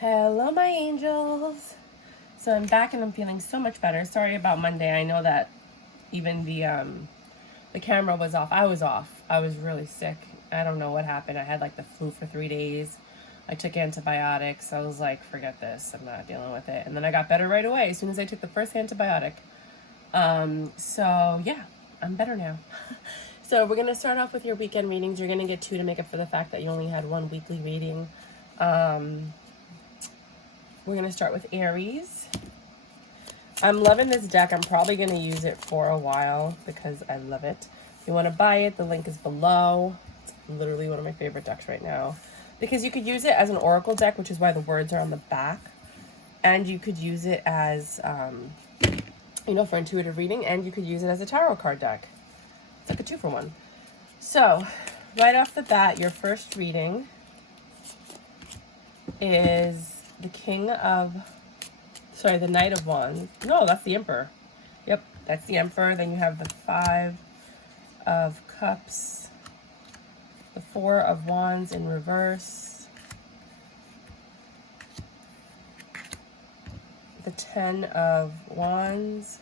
Hello, my angels. So I'm back and I'm feeling so much better. Sorry about Monday. I know that even the camera was off. I was off. I was really sick. I don't know what happened. I had like the flu for 3 days. I took antibiotics. I was like, forget this. I'm not dealing with it. And then I got better right away as soon as I took the first antibiotic. So yeah, I'm better now. So we're going to start off with your weekend readings. You're going to get 2 to make up for the fact that you only had 1 weekly reading. We're going to start with Aries. I'm loving this deck. I'm probably going to use it for a while because I love it. If you want to buy it, the link is below. It's literally one of my favorite decks right now. Because you could use it as an oracle deck, which is why the words are on the back. And you could use it as, for intuitive reading. And you could use it as a tarot card deck. It's like a 2-for-1. So, right off the bat, your first reading is the Knight of Wands. No, that's the Emperor. Yep, that's the Emperor. Then you have the 5 of Cups, the 4 of Wands in reverse, the 10 of Wands,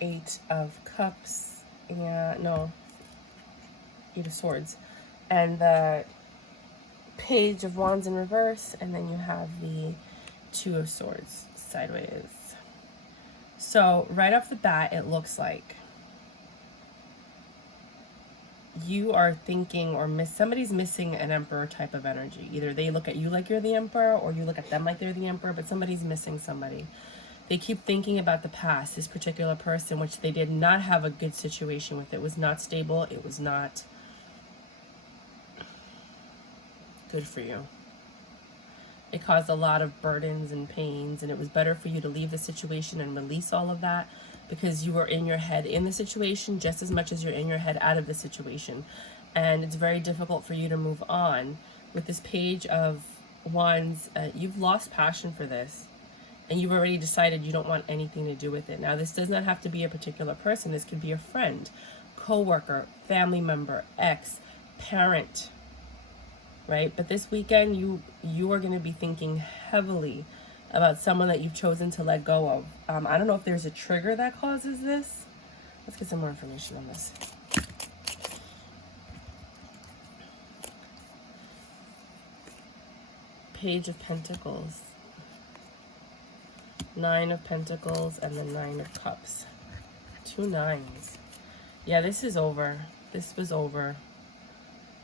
8 of Cups, Eight of Swords, and the Page of Wands in reverse, and then you have the 2 of Swords sideways. So right off the bat, it looks like you are thinking somebody's missing an Emperor type of energy. Either they look at you like you're the Emperor, or you look at them like they're the Emperor, but somebody's missing somebody. They keep thinking about the past, this particular person, which they did not have a good situation with. It was not stable. It was not good for you. It caused a lot of burdens and pains, and it was better for you to leave the situation and release all of that because you were in your head in the situation just as much as you're in your head out of the situation. And it's very difficult for you to move on. With this Page of Wands, you've lost passion for this, and you've already decided you don't want anything to do with it. Now, this does not have to be a particular person. This could be a friend, co-worker, family member, ex, parent, right? But this weekend, you are going to be thinking heavily about someone that you've chosen to let go of. I don't know if there's a trigger that causes this. Let's get some more information on this. Page of Pentacles, 9 of Pentacles, and the 9 of Cups. 2 9s. Yeah, this is over. This was over.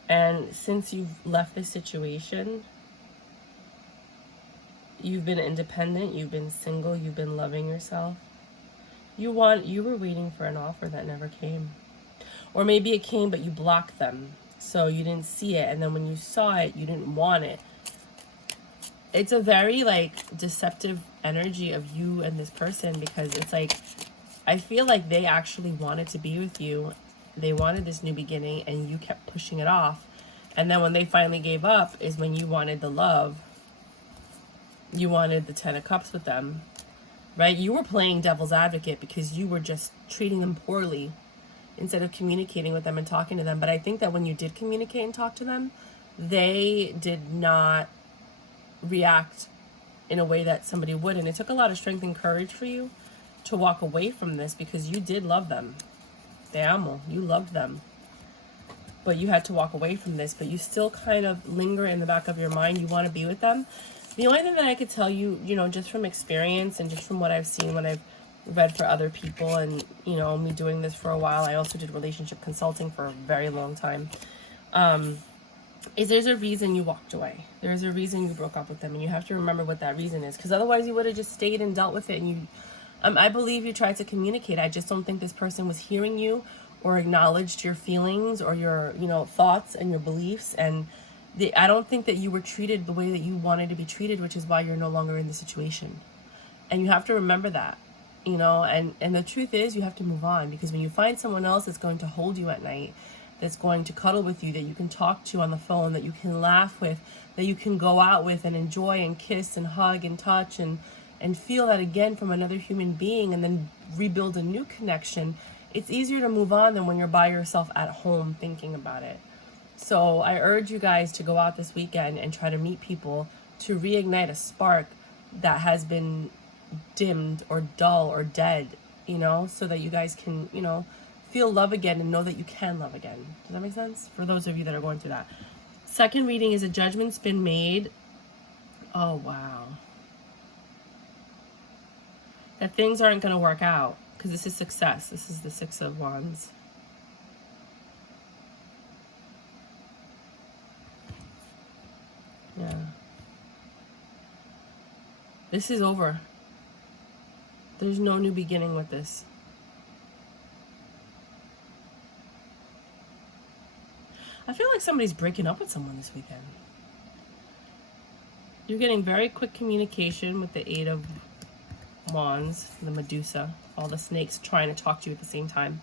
And since you've left this situation, you've been independent, you've been single, you've been loving yourself. You were waiting for an offer that never came. Or maybe it came, but you blocked them. So you didn't see it. And then when you saw it, you didn't want it. It's a very deceptive energy of you and this person, because it's I feel like they actually wanted to be with you. They wanted this new beginning, and you kept pushing it off. And then when they finally gave up is when you wanted the love. You wanted the 10 of Cups with them, right? You were playing devil's advocate because you were just treating them poorly instead of communicating with them and talking to them. But I think that when you did communicate and talk to them, they did not react in a way that somebody would. And it took a lot of strength and courage for you to walk away from this, because you did love them. Te amo. You loved them. But you had to walk away from this. But you still kind of linger in the back of your mind. You want to be with them. The only thing that I could tell you, just from experience and just from what I've seen when I've read for other people, and, me doing this for a while, I also did relationship consulting for a very long time, is there's a reason you walked away. There's a reason you broke up with them, and you have to remember what that reason is, because otherwise you would have just stayed and dealt with it. And I believe you tried to communicate. I just don't think this person was hearing you or acknowledged your feelings or your, thoughts and your beliefs. And I don't think that you were treated the way that you wanted to be treated, which is why you're no longer in the situation. And you have to remember that, and the truth is you have to move on, because when you find someone else that's going to hold you at night, that's going to cuddle with you, that you can talk to on the phone, that you can laugh with, that you can go out with and enjoy and kiss and hug and touch and feel that again from another human being, and then rebuild a new connection, it's easier to move on than when you're by yourself at home thinking about it. So I urge you guys to go out this weekend and try to meet people to reignite a spark that has been dimmed or dull or dead, you know, so that you guys can, you know, feel love again and know that you can love again. Does that make sense? For those of you that are going through that. Second reading is a judgment's been made. Oh, wow. That things aren't going to work out because this is success. This is the Six of Wands. Yeah. This is over. There's no new beginning with this. I feel like somebody's breaking up with someone this weekend. You're getting very quick communication with the Eight of Wands, the Medusa, all the snakes trying to talk to you at the same time.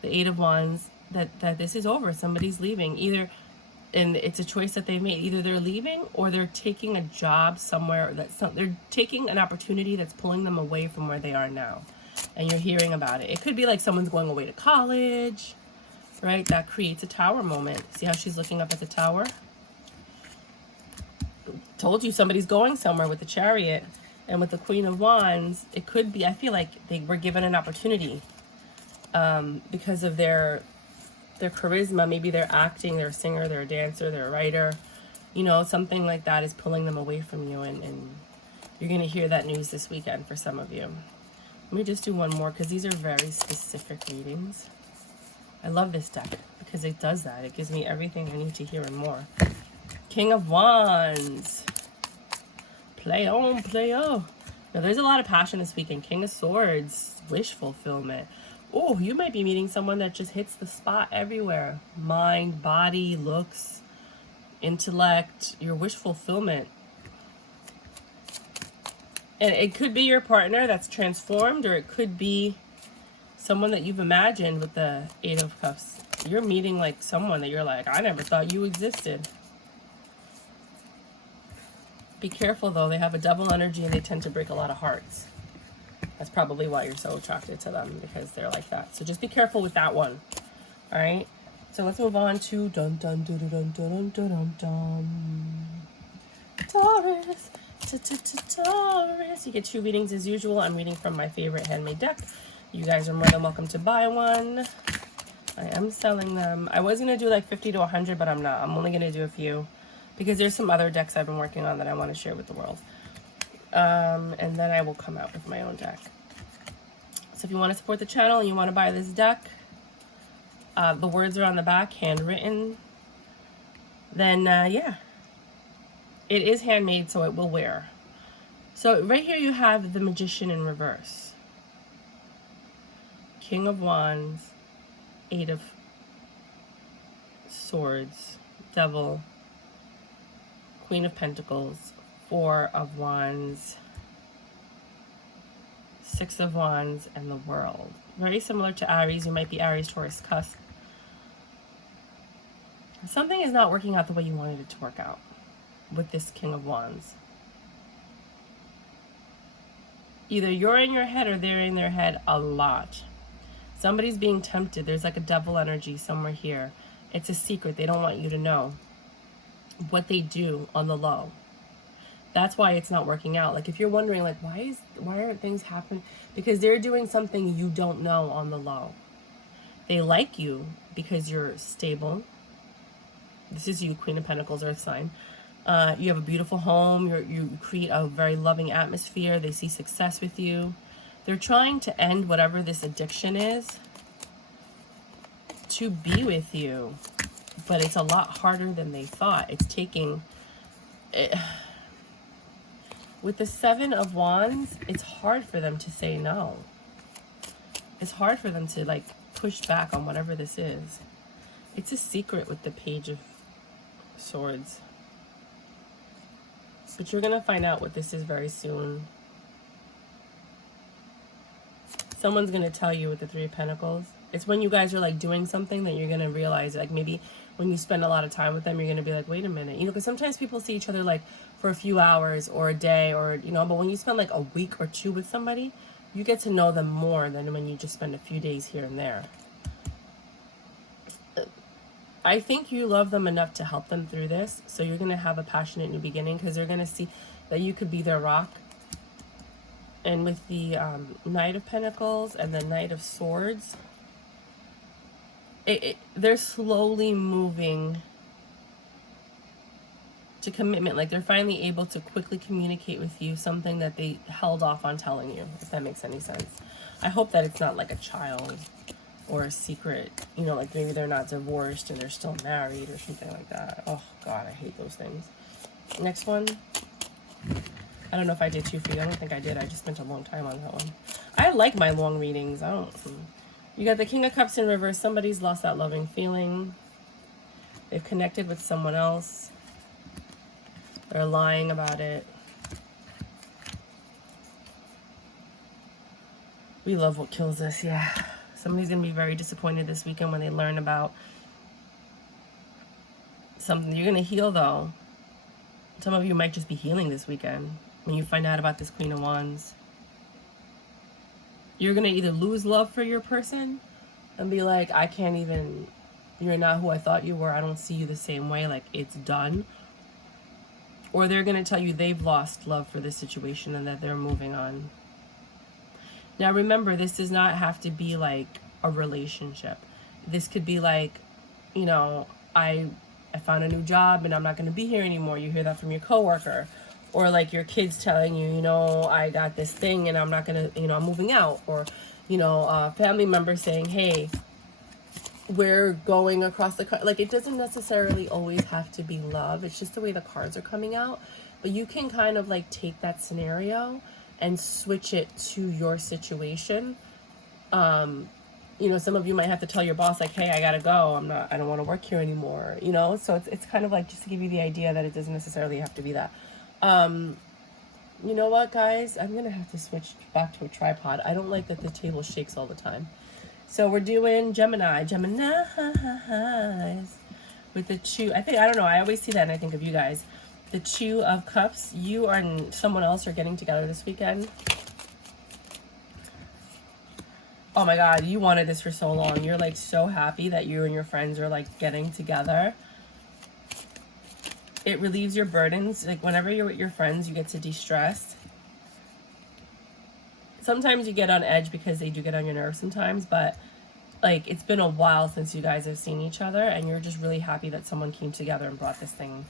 The Eight of Wands, that this is over. Somebody's leaving. Either, and it's a choice that they've made. Either they're leaving or they're taking a job somewhere they're taking an opportunity that's pulling them away from where they are now. And you're hearing about it. It could be like someone's going away to college, right? That creates a tower moment. See how she's looking up at the tower? Told you somebody's going somewhere with the Chariot. And with the Queen of Wands, it could be, I feel like they were given an opportunity because of their charisma. Maybe they're acting, they're a singer, they're a dancer, they're a writer. You know, something like that is pulling them away from you. And you're going to hear that news this weekend for some of you. Let me just do one more because these are very specific readings. I love this deck because it does that. It gives me everything I need to hear and more. King of Wands. Play on, play on. Now, there's a lot of passion this weekend. King of Swords, wish fulfillment. Oh, you might be meeting someone that just hits the spot everywhere. Mind, body, looks, intellect, your wish fulfillment. And it could be your partner that's transformed, or it could be someone that you've imagined with the Eight of Cups. You're meeting like someone that you're like, I never thought you existed. Be careful though, they have a double energy and they tend to break a lot of hearts. That's probably why you're so attracted to them, because they're like that. So just be careful with that one. All right. So let's move on to dun dun dun dun dun dun dun dun. Taurus. Taurus. You get 2 readings as usual. I'm reading from my favorite handmade deck. You guys are more than welcome to buy one. I am selling them. I was gonna do like 50 to 100, but I'm not. I'm only gonna do a few, because there's some other decks I've been working on that I want to share with the world. And then I will come out with my own deck. So if you want to support the channel and you want to buy this deck, the words are on the back, handwritten. Then, yeah. It is handmade, so it will wear. So right here you have the Magician in reverse. King of Wands, Eight of Swords, Devil, Queen of Pentacles, Four of Wands, Six of Wands, and the World. Very similar to Aries. You might be Aries, Taurus, cusp. Something is not working out the way you wanted it to work out with this King of Wands. Either you're in your head or they're in their head a lot. Somebody's being tempted. There's like a devil energy somewhere here. It's a secret. They don't want you to know what they do on the low. That's why it's not working out. Like if you're wondering like why aren't things happening? Because they're doing something you don't know on the low. They like you because you're stable. This is you, Queen of Pentacles, Earth sign. You have a beautiful home. You create a very loving atmosphere. They see success with you. They're trying to end whatever this addiction is to be with you. But it's a lot harder than they thought. It's taking... With the Seven of Wands, it's hard for them to say no. It's hard for them to like push back on whatever this is. It's a secret with the Page of Swords. But you're going to find out what this is very soon. Someone's going to tell you with the Three of Pentacles. It's when you guys are like doing something that you're going to realize, like maybe when you spend a lot of time with them, you're going to be like, wait a minute. You know, because sometimes people see each other like for a few hours or a day or, you know, but when you spend like a week or two with somebody, you get to know them more than when you just spend a few days here and there. I think you love them enough to help them through this. So you're going to have a passionate new beginning because they're going to see that you could be their rock. And with the Knight of Pentacles and the Knight of Swords, they're slowly moving to commitment. Like they're finally able to quickly communicate with you something that they held off on telling you, if that makes any sense. I hope that it's not like a child or a secret, you know, like maybe they're not divorced and they're still married or something like that. Oh God, I hate those things. Next one. I don't know if I did 2 for you. I don't think I did. I just spent a long time on that one. I like my long readings. You got the King of Cups in reverse. Somebody's lost that loving feeling. They've connected with someone else. They're lying about it. We love what kills us, yeah. Somebody's going to be very disappointed this weekend when they learn about something. You're going to heal, though. Some of you might just be healing this weekend when you find out about this Queen of Wands. You're going to either lose love for your person and be like, I can't even, you're not who I thought you were. I don't see you the same way. Like, it's done. Or they're going to tell you they've lost love for this situation and that they're moving on. Now, remember, this does not have to be like a relationship. This could be like, you know, I found a new job and I'm not going to be here anymore. You hear that from your coworker. Or like your kids telling you, you know, I got this thing and I'm not going to, you know, I'm moving out. Or, you know, a family member saying, hey, we're going across the country. Like, it doesn't necessarily always have to be love. It's just the way the cards are coming out. But you can kind of like take that scenario and switch it to your situation. You know, some of you might have to tell your boss, like, hey, I gotta go. I don't want to work here anymore. You know, so it's kind of like just to give you the idea that it doesn't necessarily have to be that. You know what, guys? I'm gonna have to switch back to a tripod. I don't like that the table shakes all the time. So we're doing Geminis with the Two. I don't know. I always see that and I think of you guys. The Two of Cups. You and someone else are getting together this weekend. Oh my God, you wanted this for so long. You're like so happy that you and your friends are like getting together. It relieves your burdens. Like whenever you're with your friends, you get to de-stress. Sometimes you get on edge because they do get on your nerves sometimes, but like it's been a while since you guys have seen each other and you're just really happy that someone came together and brought this thing,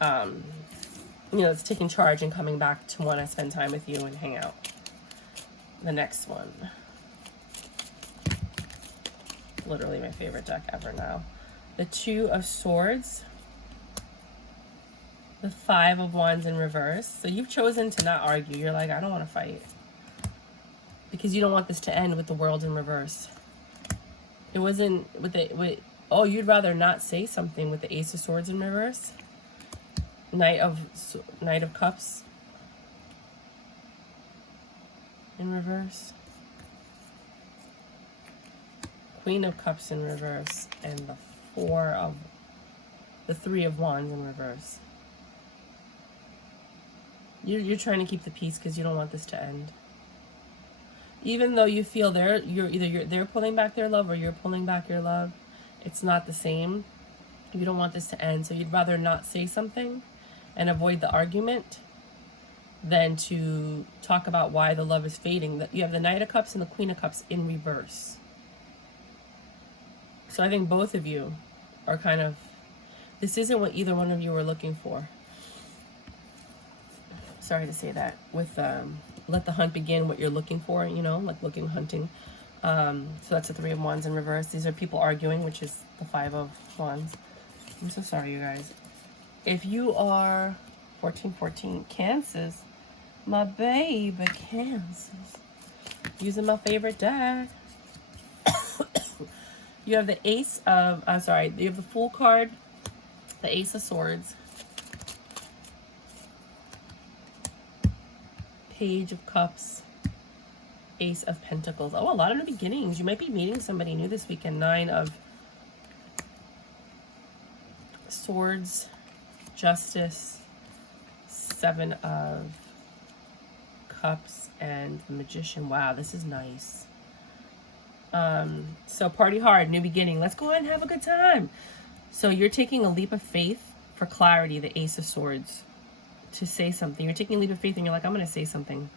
you know, it's taking charge and coming back to want to spend time with you and hang out. The next one. Literally my favorite deck ever now. The Two of Swords. The Five of Wands in reverse. So you've chosen to not argue. You're like, I don't want to fight. Because you don't want this to end with the World in reverse. It wasn't oh, you'd rather not say something with the Ace of Swords in reverse. Knight of Cups in reverse. Queen of Cups in reverse. And the Three of Wands in reverse. You're trying to keep the peace because you don't want this to end. Even though you feel they're pulling back their love or you're pulling back your love, it's not the same. You don't want this to end, so you'd rather not say something and avoid the argument than to talk about why the love is fading. You have the Knight of Cups and the Queen of Cups in reverse. So I think both of you are kind of, this isn't what either one of you were looking for. Sorry to say that. With let the hunt begin, what you're looking for, you know, like hunting. So that's the Three of Wands in reverse. These are people arguing, which is the Five of Wands. I'm so sorry, you guys. If you are 1414 Cancers, my baby Cancers, using my favorite deck. You have the Ace of, you have the Fool card, the Ace of Swords, Page of Cups, Ace of Pentacles. Oh, a lot of new beginnings. You might be meeting somebody new this weekend. Nine of Swords, Justice, Seven of Cups, and the Magician. Wow, this is nice. So party hard, new beginning. Let's go ahead and have a good time. So you're taking a leap of faith for clarity, the Ace of Swords, to say something. You're taking a leap of faith and you're like, I'm going to say something.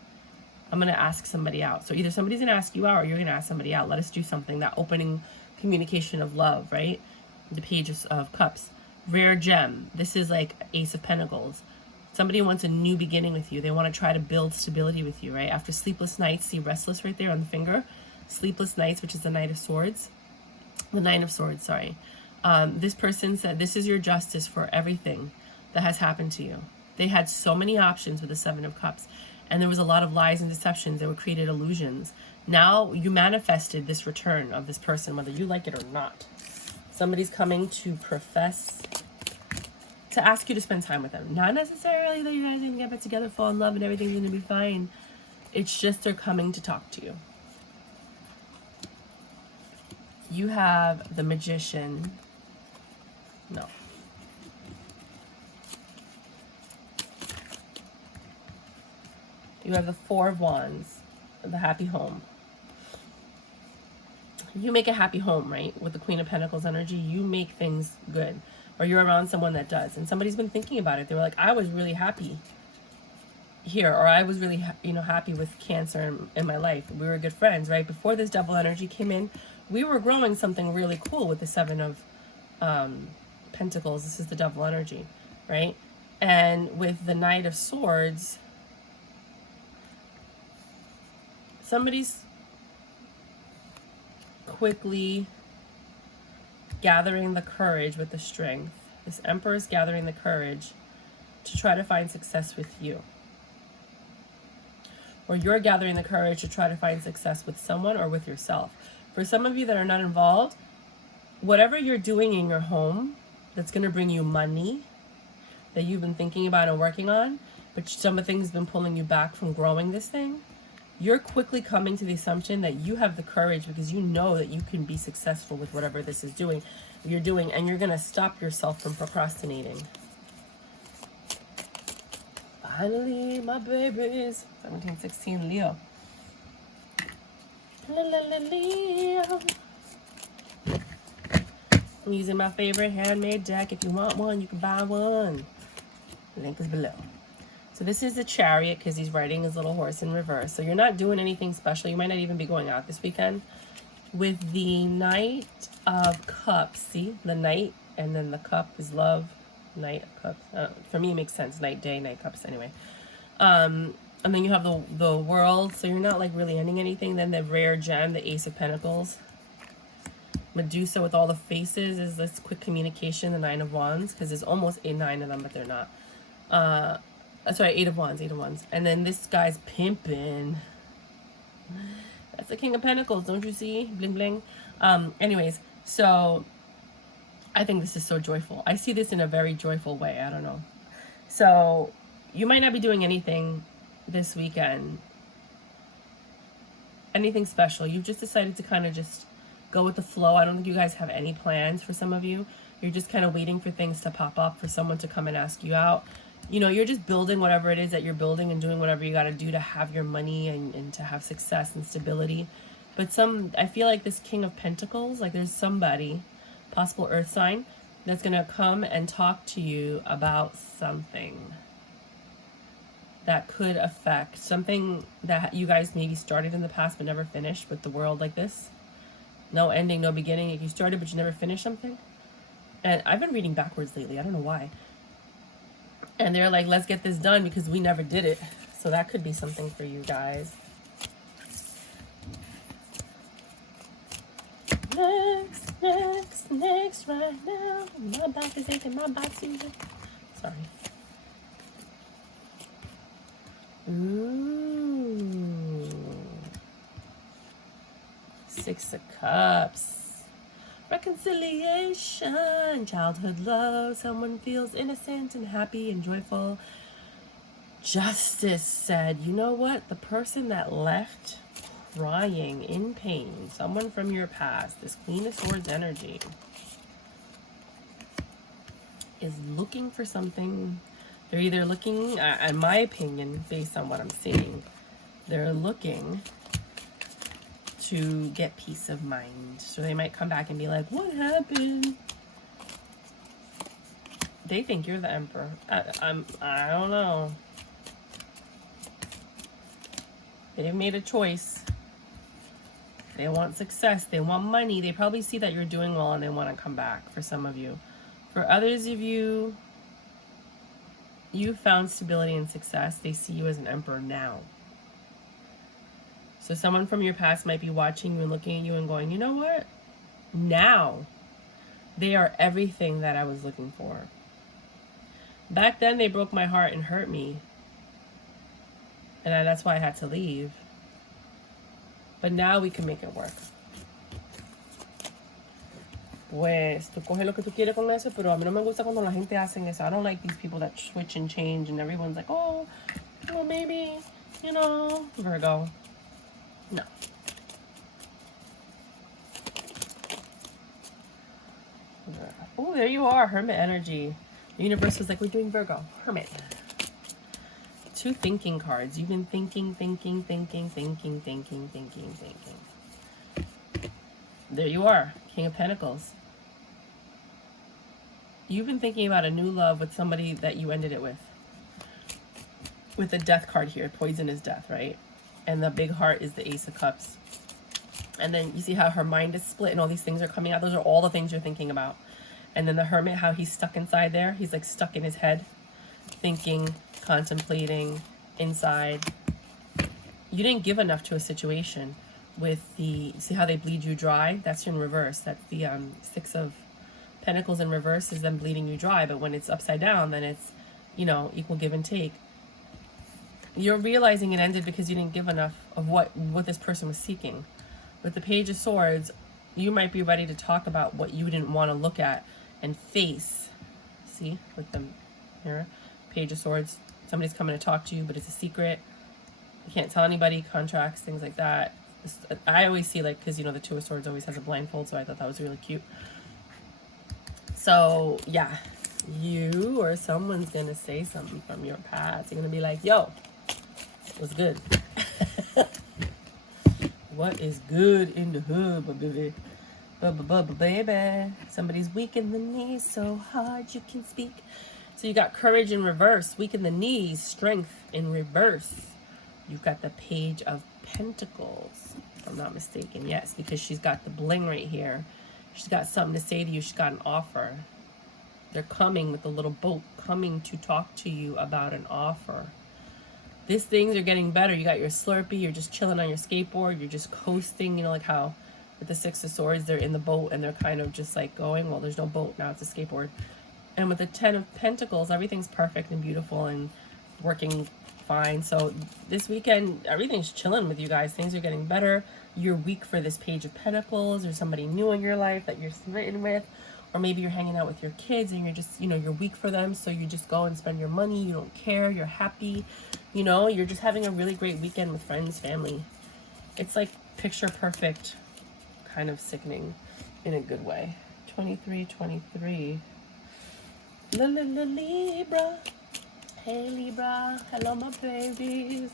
I'm going to ask somebody out. So either somebody's going to ask you out or you're going to ask somebody out. Let us do something. That opening communication of love, right? The Page of Cups. Rare gem. This is like Ace of Pentacles. Somebody wants a new beginning with you. They want to try to build stability with you, right? After sleepless nights, see restless right there on the finger. Sleepless nights, which is the Knight of Swords. The Nine of Swords, sorry. This person said, this is your justice for everything that has happened to you. They had so many options with the Seven of Cups. And there was a lot of lies and deceptions that were created illusions. Now you manifested this return of this person, whether you like it or not. Somebody's coming to profess, to ask you to spend time with them. Not necessarily that you guys are going to get back together, fall in love, and everything's going to be fine. It's just they're coming to talk to you. You have the Magician. No. You have the Four of Wands, the happy home. You make a happy home, right? With the Queen of Pentacles energy, you make things good. Or you're around someone that does. And somebody's been thinking about it. They were like, I was really happy here. Or I was really, happy with Cancer in my life. We were good friends, right? Before this double energy came in, we were growing something really cool with the Seven of Pentacles. This is the double energy, right? And with the Knight of Swords, somebody's quickly gathering the courage with the strength. This Emperor is gathering the courage to try to find success with you. Or you're gathering the courage to try to find success with someone or with yourself. For some of you that are not involved, whatever you're doing in your home that's going to bring you money that you've been thinking about and working on, but some of the things have been pulling you back from growing this thing, you're quickly coming to the assumption that you have the courage because you know that you can be successful with whatever this is doing, you're doing, and you're going to stop yourself from procrastinating. Finally, my babies. 1716 Leo. Leo. I'm using my favorite handmade deck. If you want one, you can buy one. The link is below. So this is the Chariot because he's riding his little horse in reverse. So you're not doing anything special. You might not even be going out this weekend. With the Knight of Cups, see? The Knight and then the Cup is love. Knight of Cups. For me, it makes sense. Night, day, Night, Cups. Anyway. And then you have the World. So you're not like really ending anything. Then the Rare Gem, the Ace of Pentacles. Medusa with all the faces is this quick communication, the Nine of Wands. Because there's almost 9 of them, but they're not. Sorry, 8 of Wands, 8 of Wands. And then this guy's pimping. That's the King of Pentacles, don't you see? Bling, bling. Anyways, so I think this is so joyful. I see this in a very joyful way. I don't know. So you might not be doing anything this weekend. Anything special. You've just decided to kind of just go with the flow. I don't think you guys have any plans for some of you. You're just kind of waiting for things to pop up, for someone to come and ask you out. You know, you're just building whatever it is that you're building and doing whatever you got to do to have your money and to have success and stability. But I feel like this King of Pentacles, like there's somebody, possible earth sign, that's going to come and talk to you about something that could affect something that you guys maybe started in the past but never finished with the world like this. No ending, no beginning. If you started but you never finished something. And I've been reading backwards lately. I don't know why. And they're like, let's get this done because we never did it. So that could be something for you guys. Next, right now. My back is aching, my back's aching. Sorry. Ooh. 6 of Cups. Reconciliation, childhood love, someone feels innocent and happy and joyful. Justice said, you know what? The person that left crying in pain, someone from your past, this Queen of Swords energy, is looking for something. They're either looking, in my opinion, based on what I'm seeing, they're looking to get peace of mind. So they might come back and be like, what happened? They think you're the emperor. I don't know. They've made a choice. They want success. They want money. They probably see that you're doing well and they want to come back for some of you. For others of you, you found stability and success. They see you as an emperor now. So someone from your past might be watching you and looking at you and going, you know what? Now, they are everything that I was looking for. Back then, they broke my heart and hurt me. And that's why I had to leave. But now we can make it work. Pues, tú coge lo que tú quieres con eso, pero a mí no me gusta cuando la gente hacen eso. I don't like these people that switch and change and everyone's like, oh, well, maybe, you know, Virgo. No. Oh, there you are, Hermit energy. The universe was like, we're doing Virgo, Hermit. 2 thinking cards. You've been thinking. There you are, King of Pentacles. You've been thinking about a new love with somebody that you ended it with. With the death card here, poison is death, right? And the big heart is the Ace of Cups. And then you see how her mind is split and all these things are coming out. Those are all the things you're thinking about. And then the Hermit, how he's stuck inside there. He's like stuck in his head, thinking, contemplating, inside. You didn't give enough to a situation with the, see how they bleed you dry? That's in reverse. That's the 6 of Pentacles in reverse is them bleeding you dry. But when it's upside down, then it's, you know, equal give and take. You're realizing it ended because you didn't give enough of what this person was seeking. With the Page of Swords, you might be ready to talk about what you didn't want to look at and face. See, with the mirror, Page of Swords. Somebody's coming to talk to you, but it's a secret. You can't tell anybody, contracts, things like that. I always see, like, because, you know, the 2 of Swords always has a blindfold, so I thought that was really cute. So, yeah, you or someone's going to say something from your past. You're going to be like, yo, what's good? What is good in the hood, baby? Baby. Somebody's weak in the knees so hard you can speak. So you got courage in reverse, weak in the knees, strength in reverse. You've got the Page of Pentacles, if I'm not mistaken. Yes, because she's got the bling right here. She's got something to say to you. She's got an offer. They're coming with a little boat, coming to talk to you about an offer. These things are getting better. You got your Slurpee. You're just chilling on your skateboard. You're just coasting. You know, like how with the 6 of Swords, they're in the boat and they're kind of just like going, well, there's no boat. Now it's a skateboard. And with the 10 of Pentacles, everything's perfect and beautiful and working fine. So this weekend, everything's chilling with you guys. Things are getting better. You're weak for this Page of Pentacles. There's somebody new in your life that you're smitten with. Or maybe you're hanging out with your kids and you're just, you know, you're weak for them. So you just go and spend your money. You don't care. You're happy. You know, you're just having a really great weekend with friends, family. It's like picture perfect, kind of sickening in a good way. 23. Libra. Hey, Libra. Hello, my babies.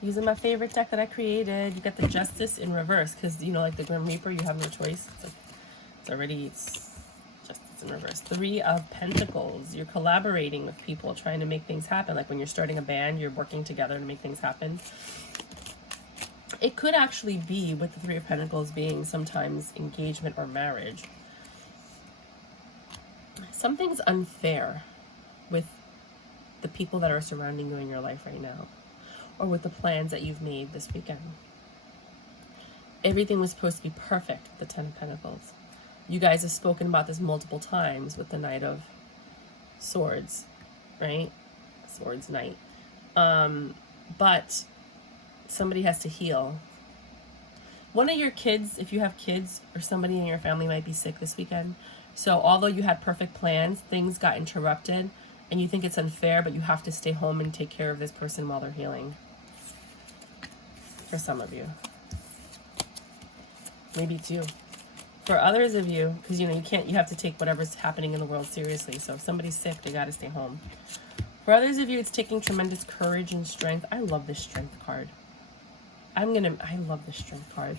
Using my favorite deck that I created. You got the Justice in reverse because, you know, like the Grim Reaper, you have no choice. It's already Justice in reverse. 3 of Pentacles. You're collaborating with people, trying to make things happen. Like when you're starting a band, you're working together to make things happen. It could actually be, with the 3 of Pentacles being sometimes engagement or marriage. Something's unfair with the people that are surrounding you in your life right now, or with the plans that you've made this weekend. Everything was supposed to be perfect with the 10 of Pentacles. You guys have spoken about this multiple times with the Knight of Swords, right? Swords Knight. But somebody has to heal. One of your kids, if you have kids, or somebody in your family might be sick this weekend. So although you had perfect plans, things got interrupted, and you think it's unfair, but you have to stay home and take care of this person while they're healing. For some of you. Maybe 2. For others of you, because you know you have to take whatever's happening in the world seriously. So if somebody's sick, they gotta stay home. For others of you, it's taking tremendous courage and strength. I love this strength card. I love this strength card.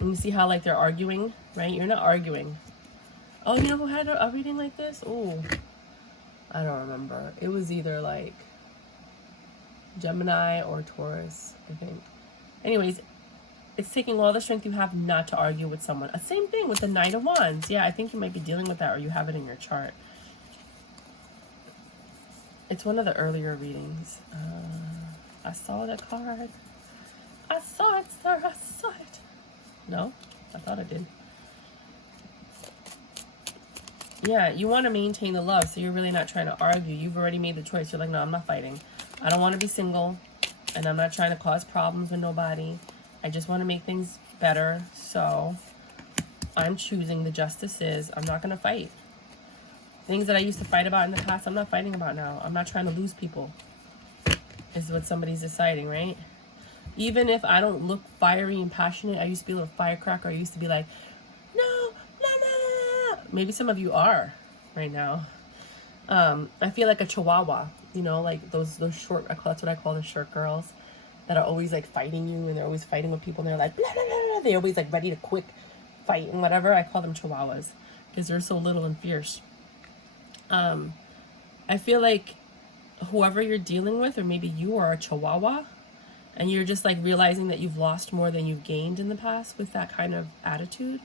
And you see how like they're arguing, right? You're not arguing. Oh, you know who had a reading like this? Oh, I don't remember. It was either like Gemini or Taurus, I think. Anyways, it's taking all the strength you have not to argue with someone. Same thing with the Knight of Wands. Yeah, I think you might be dealing with that, or you have it in your chart. It's one of the earlier readings. I saw the card. I saw it, sir. I saw it. No? I thought I did. Yeah, you want to maintain the love, so you're really not trying to argue. You've already made the choice. You're like, no, I'm not fighting. I don't want to be single, and I'm not trying to cause problems with nobody. I just want to make things better, so I'm choosing the justice is. I'm not going to fight. Things that I used to fight about in the past, I'm not fighting about now. I'm not trying to lose people, is what somebody's deciding, right? Even if I don't look fiery and passionate, I used to be a little firecracker. I used to be like, no, no, no, no. Maybe some of you are right now. I feel like a chihuahua, you know, like those short, that's what I call the short girls that are always like fighting you, and they're always fighting with people, and they're like, blah, blah, blah, blah. They're always like ready to quick fight and whatever. I call them chihuahuas because they're so little and fierce. I feel like whoever you're dealing with, or maybe you are a chihuahua, and you're just like realizing that you've lost more than you've gained in the past with that kind of attitude.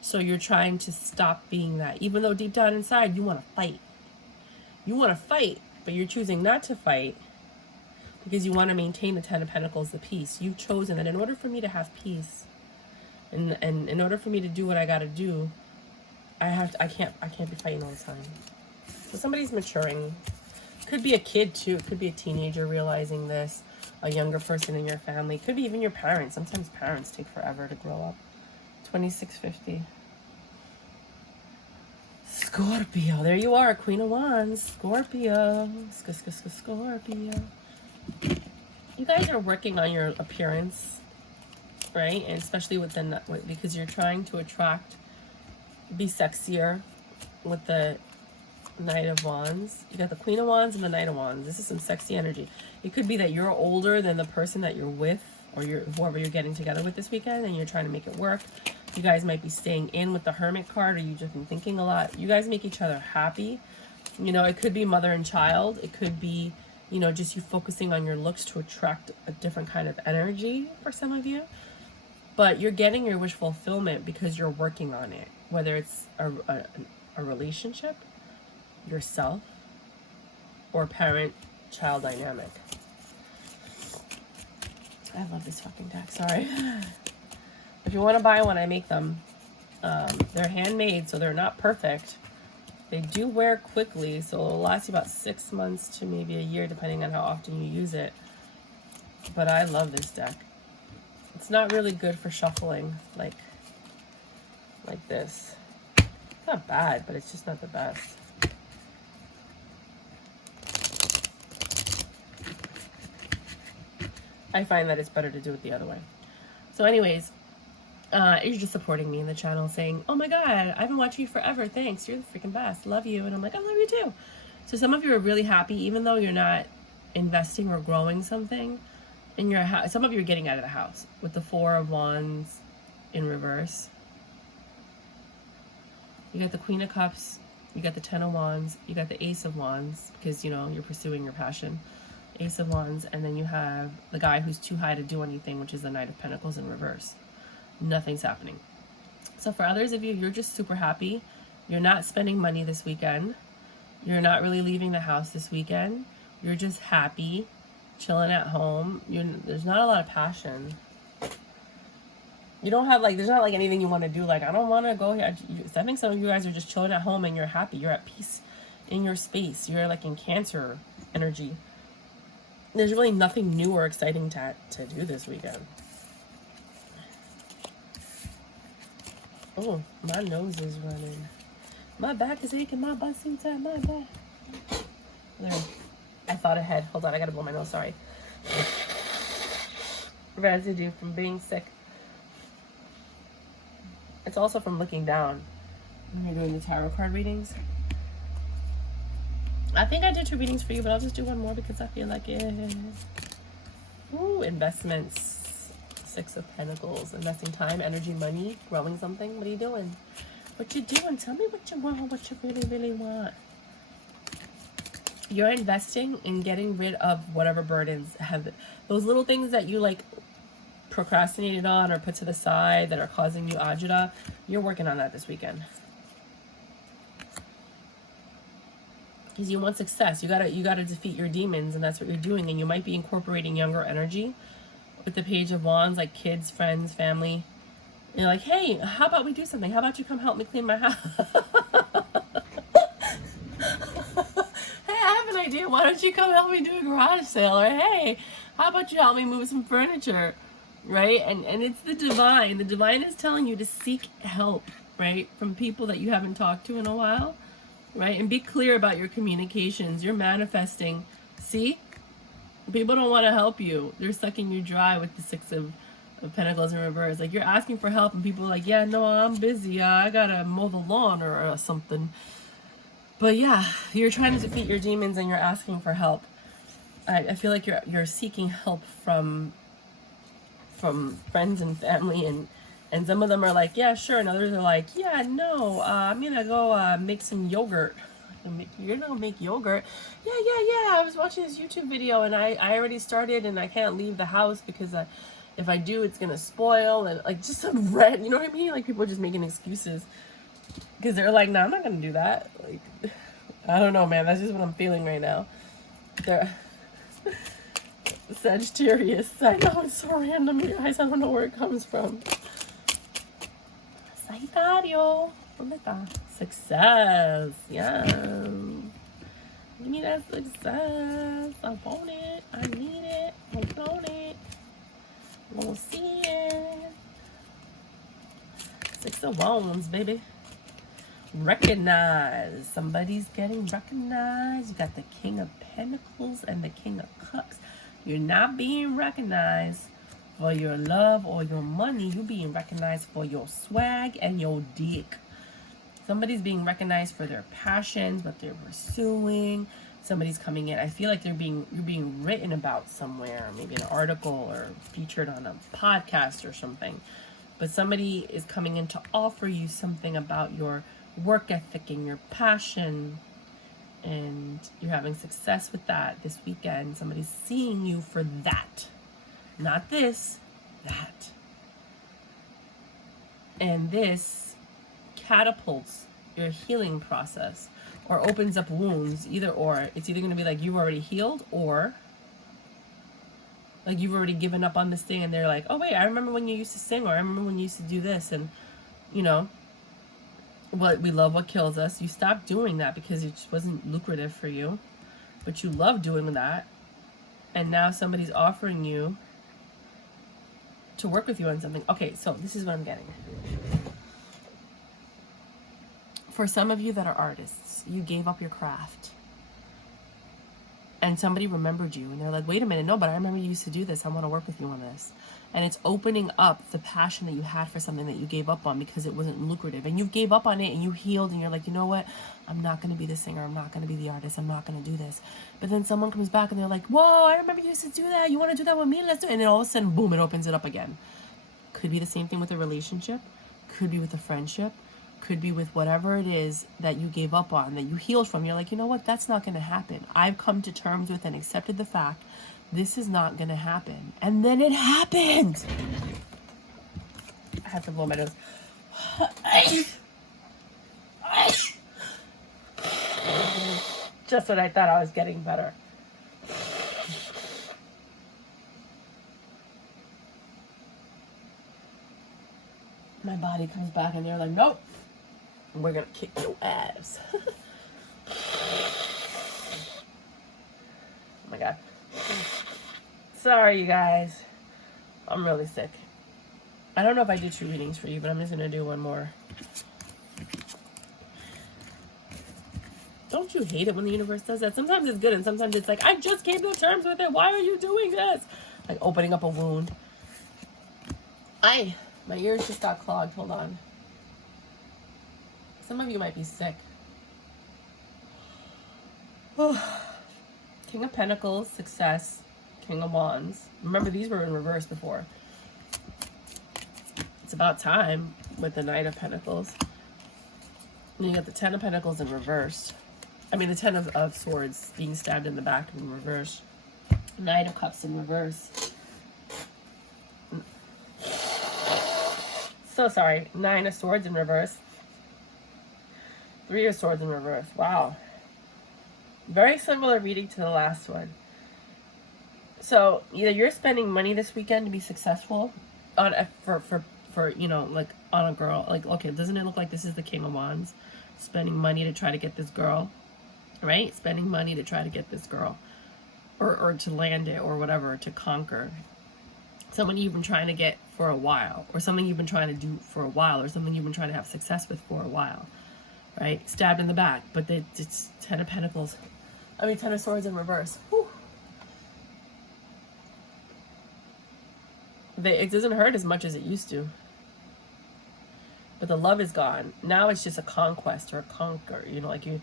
So you're trying to stop being that, even though deep down inside you want to fight. You want to fight, but you're choosing not to fight because you want to maintain the Ten of Pentacles, the peace. You've chosen that in order for me to have peace, and in order for me to do what I got to do, I can't be fighting all the time. So somebody's maturing. Could be a kid too. It could be a teenager realizing this. A younger person in your family. Could be even your parents. Sometimes parents take forever to grow up. 2650. Scorpio. There you are. Queen of Wands. Scorpio. Scorpio. You guys are working on your appearance, right? And especially with the, because you're trying to attract, be sexier with the Knight of Wands. You got the Queen of Wands and the Knight of Wands. This is some sexy energy. It could be that you're older than the person that you're with, or whoever you're getting together with this weekend, and you're trying to make it work. You guys might be staying in with the Hermit card, or you've just been thinking a lot. You guys make each other happy. You know, it could be mother and child. It could be, you know, just you focusing on your looks to attract a different kind of energy for some of you. But you're getting your wish fulfillment because you're working on it. Whether it's a relationship, yourself, or parent-child dynamic. I love this fucking deck, sorry. If you want to buy one, I make them. They're handmade, so they're not perfect. They do wear quickly, so it'll last you about 6 months to maybe a year, depending on how often you use it. But I love this deck. It's not really good for shuffling, like this. It's not bad, but it's just not the best. I find that it's better to do it the other way. So anyways, you're just supporting me in the channel saying, oh my God, I've been watching you forever. Thanks. You're the freaking best. Love you. And I'm like, I love you too. So some of you are really happy, even though you're not investing or growing something in your house. Some of you are getting out of the house with the Four of Wands in reverse. You got the Queen of Cups. You got the Ten of Wands. You got the Ace of Wands because, you know, you're pursuing your passion. Ace of Wands, and then you have the guy who's too high to do anything, which is the Knight of Pentacles in reverse. Nothing's happening. So for others of you, you're just super happy. You're not spending money this weekend. You're not really leaving the house this weekend. You're just happy, chilling at home. There's not a lot of passion. You don't have, like, there's not like anything you want to do. Like, I don't want to go here. I think some of you guys are just chilling at home and you're happy. You're at peace in your space. You're like in Cancer energy. There's really nothing new or exciting to do this weekend. Oh, my nose is running. My back is aching. My butt seems at my back. There. I thought ahead. Hold on, I gotta blow my nose. Sorry. Residue from being sick. It's also from looking down when you're doing the tarot card readings. I think I did 2 readings for you, but I'll just do one more because I feel like it. Ooh, investments. Six of Pentacles. Investing time, energy, money, growing something. What are you doing? What you doing? Tell me what you want, what you really, really want. You're investing in getting rid of whatever burdens have, those little things that you like procrastinated on or put to the side that are causing you agita. You're working on that this weekend. Because you want success. You gotta defeat your demons, and that's what you're doing. And you might be incorporating younger energy with the Page of Wands, like kids, friends, family. You're like, hey, how about we do something? How about you come help me clean my house? Hey, I have an idea. Why don't you come help me do a garage sale? Or hey, how about you help me move some furniture? Right? And it's the divine. The divine is telling you to seek help, right? From people that you haven't talked to in a while, right? And be clear about your communications. You're manifesting. See? People don't want to help you. They're sucking you dry with the Six of Pentacles in reverse. Like, you're asking for help and people are like, yeah, no, I'm busy. I gotta mow the lawn or something. But yeah, you're trying to defeat your demons and you're asking for help. I feel like you're seeking help from friends and family, and some of them are like, yeah, sure, and others are like, yeah, no, I'm gonna go make some yogurt. You're gonna make yogurt? Yeah, I was watching this YouTube video and I already started and I can't leave the house because if I do, it's gonna spoil, and like just some red, you know what I mean? Like, people are just making excuses because they're like, no, I'm not gonna do that. Like, I don't know, man, that's just what I'm feeling right now. They're Sagittarius. I know, it's so random, you guys. I don't know where it comes from. Sagittario. ¿Dónde está? Success. Yeah. Give me that success. I want it. I need it. I want it. I want to see it. Six of Wands, baby. Recognize. Somebody's getting recognized. You got the King of Pentacles and the King of Cups. You're not being recognized for your love or your money. You're being recognized for your swag and your dick. Somebody's being recognized for their passions, what they're pursuing. Somebody's coming in. I feel like you're being written about somewhere, maybe an article or featured on a podcast or something. But somebody is coming in to offer you something about your work ethic and your passion. And you're having success with that this weekend. Somebody's seeing you for that. Not this, that. And this catapults your healing process or opens up wounds, either or. It's either going to be like you've already healed, or like you've already given up on this thing and they're like, oh wait, I remember when you used to sing, or I remember when you used to do this, and you know, what we love what kills us. You stopped doing that because it just wasn't lucrative for you, but you love doing that, and now somebody's offering you to work with you on something. Okay, so this is what I'm getting. For some of you that are artists, you gave up your craft and somebody remembered you and they're like, wait a minute, no, but I remember you used to do this. I want to work with you on this. And it's opening up the passion that you had for something that you gave up on because it wasn't lucrative, and you gave up on it and you healed and you're like, you know what, I'm not going to be the singer, I'm not going to be the artist, I'm not going to do this. But then someone comes back and they're like, whoa, I remember you used to do that, you want to do that with me, let's do it. And then all of a sudden, boom, it opens it up again. Could be the same thing with a relationship, could be with a friendship, could be with whatever it is that you gave up on, that you healed from. You're like, you know what, that's not going to happen. I've come to terms with and accepted the fact this is not going to happen. And then it happened. I have to blow my nose. Just when I thought I was getting better. My body comes back and they're like, nope, we're going to kick your ass. Oh my God. Sorry, you guys. I'm really sick. I don't know if I did 2 readings for you, but I'm just going to do one more. Don't you hate it when the universe does that? Sometimes it's good and sometimes it's like, I just came to terms with it. Why are you doing this? Like opening up a wound. My ears just got clogged. Hold on. Some of you might be sick. King of Pentacles, success. King of Wands. Remember, these were in reverse before. It's about time with the Knight of Pentacles. And you got the Ten of Pentacles in reverse. I mean, the Ten of Swords being stabbed in the back in reverse. Knight of Cups in reverse. So sorry. 9 of Swords in reverse. 3 of Swords in reverse. Wow. Very similar reading to the last one. So either you're spending money this weekend to be successful on for you know, like on a girl. Like, okay, doesn't it look like this is the King of Wands? Spending money to try to get this girl, right? Spending money to try to get this girl, or to land it, or whatever, to conquer. Someone you've been trying to get for a while, or something you've been trying to do for a while, or something you've been trying to have success with for a while, right? Stabbed in the back, but it's 10 of Pentacles. I mean, 10 of Swords in reverse. Whew. It doesn't hurt as much as it used to. But the love is gone. Now it's just a conquest or a conquer. You know, like you're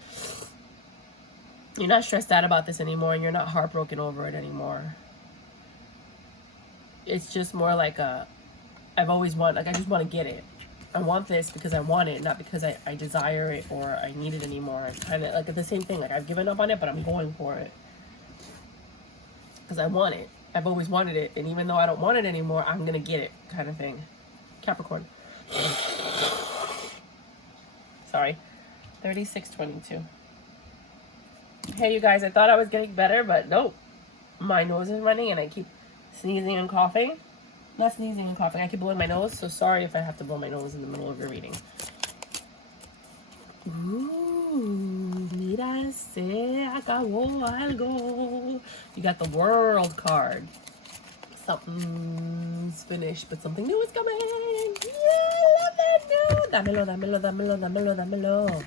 not stressed out about this anymore, and you're not heartbroken over it anymore. It's just more like I've always wanted, like I just want to get it. I want this because I want it, not because I desire it or I need it anymore. It's kind of like the same thing. Like I've given up on it, but I'm going for it. Because I want it. I've always wanted it. And even though I don't want it anymore, I'm going to get it kind of thing. Capricorn. Sorry. 3622. Hey, you guys, I thought I was getting better, but nope. My nose is running and I keep sneezing and coughing. Not sneezing and coughing. I keep blowing my nose, so sorry if I have to blow my nose in the middle of your reading. Ooh, mira ese, acabó algo. You got the World card. Something's finished, but something new is coming. Yeah, love that new. Dámelo, dámelo, dámelo, dámelo, dámelo.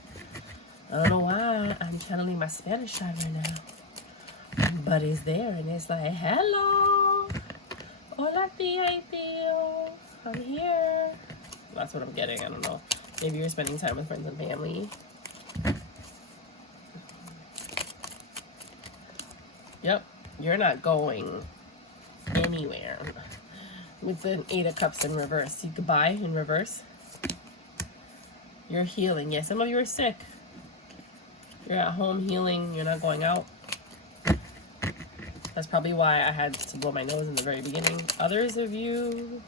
I don't know why I'm channeling my Spanish side right now. But it's there, and it's like, hello. Hola, tía y tío. I'm here. That's what I'm getting. I don't know. Maybe you're spending time with friends and family. Yep. You're not going anywhere. With the 8 of Cups in reverse. See, goodbye in reverse. You're healing. Yeah, some of you are sick. You're at home healing. You're not going out. That's probably why I had to blow my nose in the very beginning. Others of you,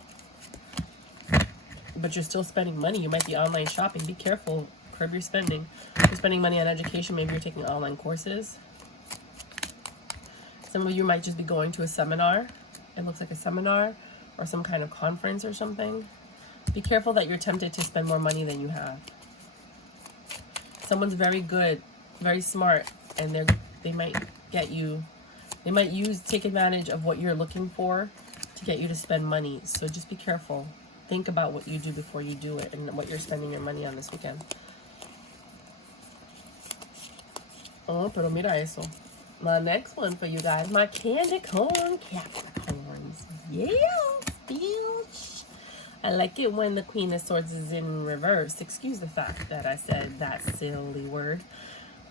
but you're still spending money. You might be online shopping. Be careful. Curb your spending. You're spending money on education. Maybe you're taking online courses. Some of you might just be going to a seminar. It looks like a seminar or some kind of conference or something. Be careful that you're tempted to spend more money than you have. Someone's very good, very smart, and they might get you. They might take advantage of what you're looking for to get you to spend money. So just be careful. Think about what you do before you do it and what you're spending your money on this weekend. Oh, pero mira eso. My next one for you guys, my candy corn Capricorns. Yeah, bitch. I like it when the Queen of Swords is in reverse. Excuse the fact that I said that silly word.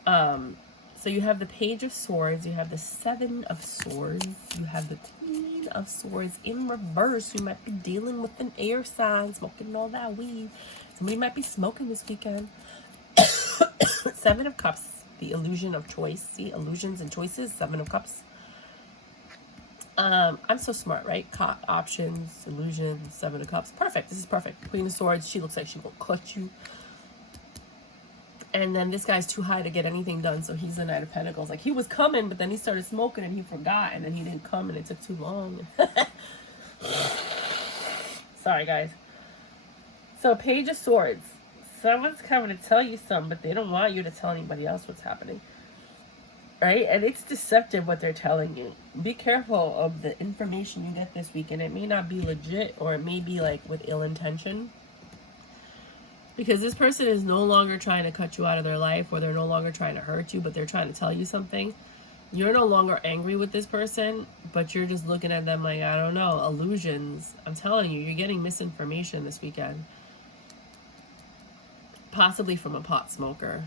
So you have the Page of Swords, you have the 7 of Swords, you have the Queen of Swords in reverse. You might be dealing with an air sign, smoking all that weed. Somebody might be smoking this weekend. 7 of Cups, the illusion of choice. See, illusions and choices, 7 of Cups. I'm so smart, right? Options, illusions, 7 of Cups. Perfect, this is perfect. Queen of Swords, she looks like she will cut you. And then this guy's too high to get anything done, so he's the Knight of Pentacles. Like, he was coming, but then he started smoking and he forgot, and then he didn't come and it took too long. Sorry, guys. So, Page of Swords. Someone's coming to tell you something, but they don't want you to tell anybody else what's happening. Right? And it's deceptive what they're telling you. Be careful of the information you get this week, and it may not be legit, or it may be, like, with ill intention. Because this person is no longer trying to cut you out of their life, or they're no longer trying to hurt you, but they're trying to tell you something. You're no longer angry with this person, but you're just looking at them like, I don't know, illusions. I'm telling you, you're getting misinformation this weekend. Possibly from a pot smoker.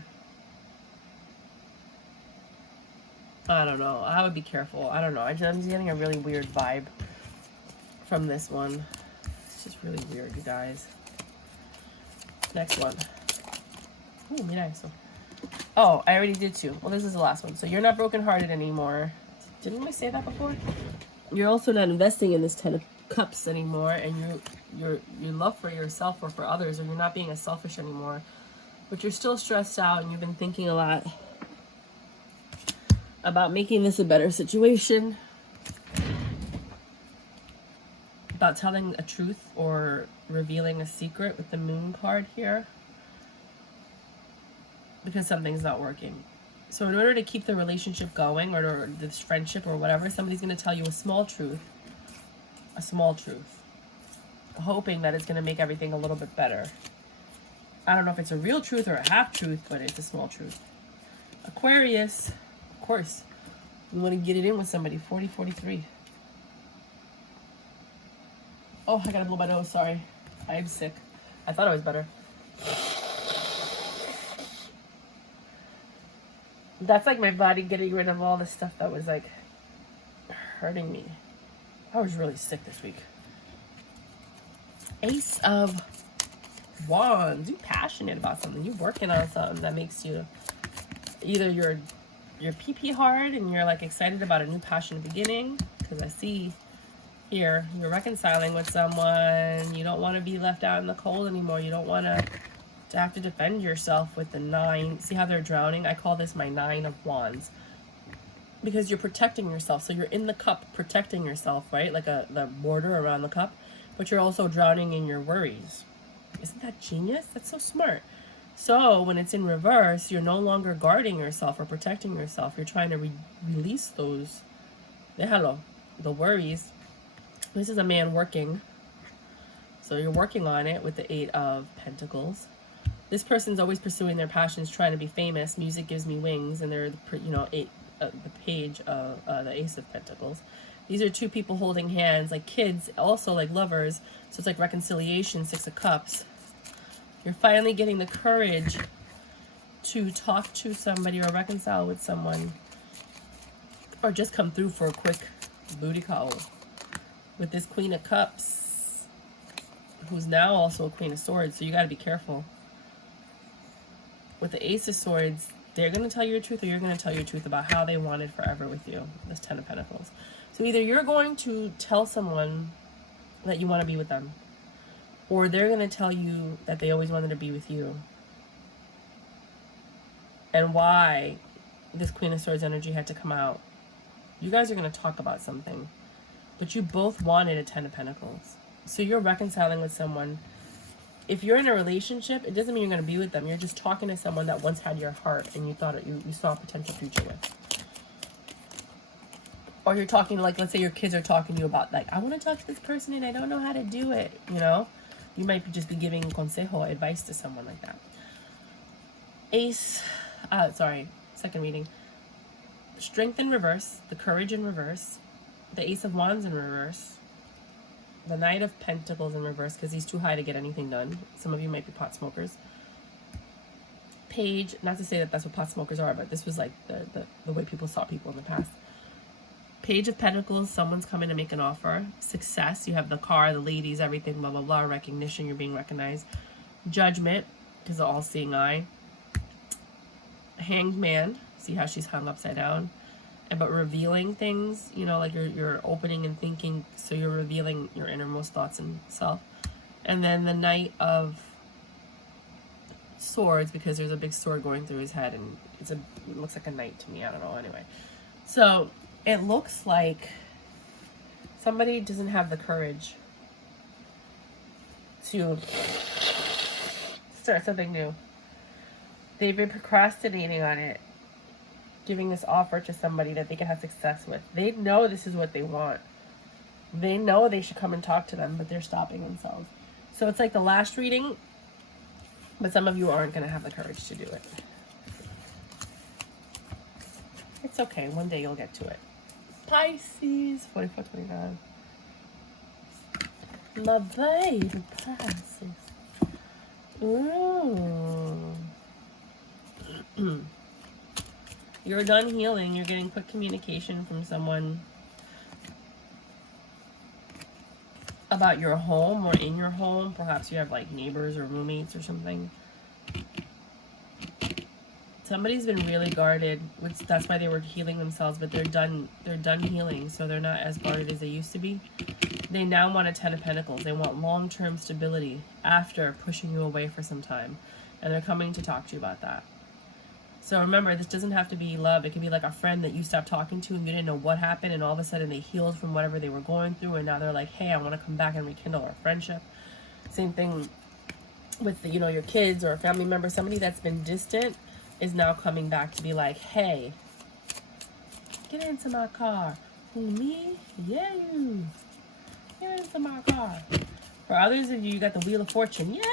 I don't know. I would be careful. I don't know. I'm just getting a really weird vibe from this one. This is really weird, you guys. Next one. Ooh, mira eso. Oh, I already did two. Well, this is the last one. So you're not brokenhearted anymore. Didn't I say that before? You're also not investing in this 10 of Cups anymore, and your love for yourself or for others, or you're not being as selfish anymore. But you're still stressed out, and you've been thinking a lot about making this a better situation, about telling a truth or revealing a secret with the Moon card here, because something's not working. So in order to keep the relationship going, or this friendship or whatever, somebody's going to tell you a small truth, hoping that it's going to make everything a little bit better. I don't know if it's a real truth or a half truth, but it's a small truth. Aquarius, of course, you want to get it in with somebody. 40, 43. Oh, I gotta blow my nose, sorry. I am sick. I thought I was better. That's like my body getting rid of all the stuff that was like hurting me. I was really sick this week. Ace of Wands. You're passionate about something. You're working on something that makes you, either you're pee hard and you're like excited about a new passionate beginning, because I see here you're reconciling with someone. You don't want to be left out in the cold anymore. You don't want to have to defend yourself with the 9. See how they're drowning? I call this my 9 of Wands, because you're protecting yourself. So you're in the cup protecting yourself, right? Like the border around the cup, but you're also drowning in your worries. Isn't that genius? That's so smart. So when it's in reverse, you're no longer guarding yourself or protecting yourself. You're trying to release those, the worries. This is a man working. So you're working on it with the 8 of Pentacles. This person's always pursuing their passions, trying to be famous. Music gives me wings, and they're, the page of the Ace of Pentacles. These are two people holding hands, like kids, also like lovers. So it's like reconciliation, 6 of Cups. You're finally getting the courage to talk to somebody or reconcile with someone, or just come through for a quick booty call. With this Queen of Cups, who's now also a Queen of Swords, so you got to be careful. With the Ace of Swords, they're going to tell you the truth, or you're going to tell you the truth about how they wanted forever with you. This 10 of Pentacles. So either you're going to tell someone that you want to be with them, or they're going to tell you that they always wanted to be with you. And why this Queen of Swords energy had to come out. You guys are going to talk about something, but you both wanted a 10 of Pentacles. So you're reconciling with someone. If you're in a relationship, it doesn't mean you're going to be with them. You're just talking to someone that once had your heart, and you thought you saw a potential future with. Or you're talking, like, let's say your kids are talking to you about, like, I want to talk to this person and I don't know how to do it, you know? You might just be giving consejo, advice to someone like that. Second reading. Strength in reverse, the Courage in reverse, the Ace of Wands in reverse, the Knight of Pentacles in reverse, because he's too high to get anything done. Some of you might be pot smokers. Page, not to say that that's what pot smokers are, but this was like the way people saw people in the past. Page of Pentacles, someone's coming to make an offer. Success, you have the car, the ladies, everything, blah, blah, blah. Recognition, you're being recognized. Judgment, because the all-seeing eye. Hanged Man, see how she's hung upside down. But revealing things, you know, like you're opening and thinking, so you're revealing your innermost thoughts and self. And then the Knight of Swords, because there's a big sword going through his head, and it looks like a knight to me. I don't know. Anyway, so it looks like somebody doesn't have the courage to start something new. They've been procrastinating on it, giving this offer to somebody that they can have success with. They know this is what they want. They know they should come and talk to them, but they're stopping themselves. So it's like the last reading, but some of you aren't going to have the courage to do it. It's okay. One day you'll get to it. Pisces, 4429. My baby Pisces. Ooh. You're done healing. You're getting quick communication from someone about your home or in your home. Perhaps you have like neighbors or roommates or something. Somebody's been really guarded, which that's why they were healing themselves, but they're done healing, so they're not as guarded as they used to be. They now want a 10 of Pentacles. They want long-term stability after pushing you away for some time. And they're coming to talk to you about that. So remember, this doesn't have to be love. It can be like a friend that you stopped talking to and you didn't know what happened, and all of a sudden they healed from whatever they were going through, and now they're like, hey, I want to come back and rekindle our friendship. Same thing with the, your kids or a family member. Somebody that's been distant is now coming back to be like, hey, get into my car. Who, me? Yeah, you. Get into my car. For others of you, you got the Wheel of Fortune. Yes!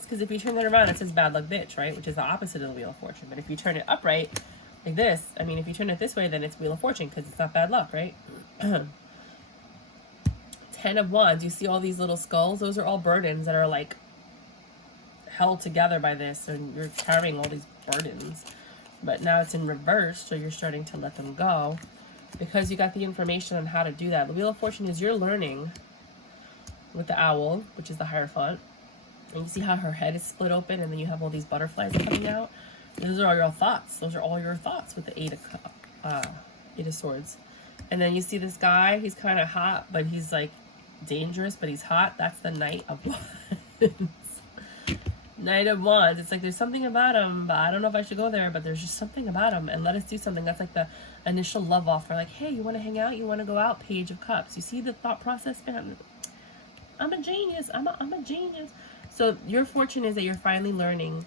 Because if you turn it around, it says bad luck bitch, right? Which is the opposite of the Wheel of Fortune. But if you turn it upright, like this, I mean, if you turn it this way, then it's Wheel of Fortune because it's not bad luck, right? 10 of Wands. You see all these little skulls? Those are all burdens that are like held together by this, and you're carrying all these burdens. But now it's in reverse, so you're starting to let them go because you got the information on how to do that. The Wheel of Fortune is you're learning with the owl, which is the Hierophant. And you see how her head is split open, and then you have all these butterflies coming out. Those are all your thoughts. Those are all your thoughts with the Eight of Swords. And then you see this guy. He's kind of hot, but he's like dangerous, but he's hot. That's the Knight of Wands. Knight of Wands. It's like there's something about him, but I don't know if I should go there, but there's just something about him, and let us do something. That's like the initial love offer. Like, hey, you want to hang out? You want to go out? Page of Cups. You see the thought process behind it? I'm a genius. I'm a genius. So your fortune is that you're finally learning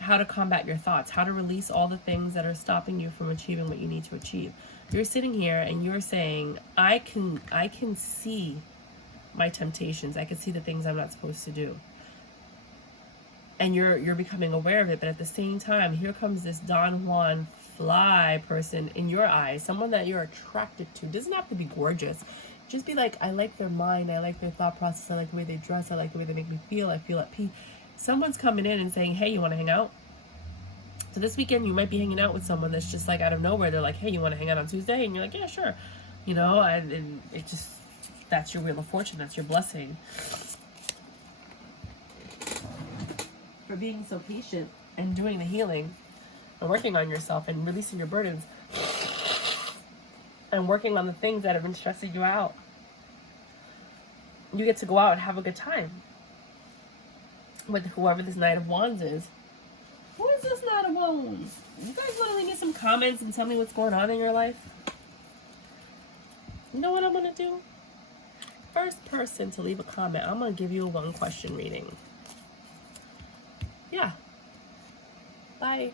how to combat your thoughts, how to release all the things that are stopping you from achieving what you need to achieve. You're sitting here and you're saying, I can see my temptations. I can see the things I'm not supposed to do. And you're becoming aware of it, but at the same time, here comes this Don Juan fly person in your eyes, someone that you're attracted to. It doesn't have to be gorgeous. Just be like, I like their mind, I like their thought process, I like the way they dress, I like the way they make me feel, I feel at peace. Someone's coming in and saying, hey, you want to hang out? So this weekend you might be hanging out with someone that's just like out of nowhere. They're like, hey, you want to hang out on Tuesday? And you're like, yeah, sure. And it just, that's your Wheel of Fortune, that's your blessing. For being so patient and doing the healing and working on yourself and releasing your burdens and working on the things that have been stressing you out. You get to go out and have a good time with whoever this Knight of Wands is. Who is this Knight of Wands? You guys want to leave me some comments and tell me what's going on in your life? You know what I'm going to do? First person to leave a comment, I'm going to give you a 1-question reading. Yeah. Bye.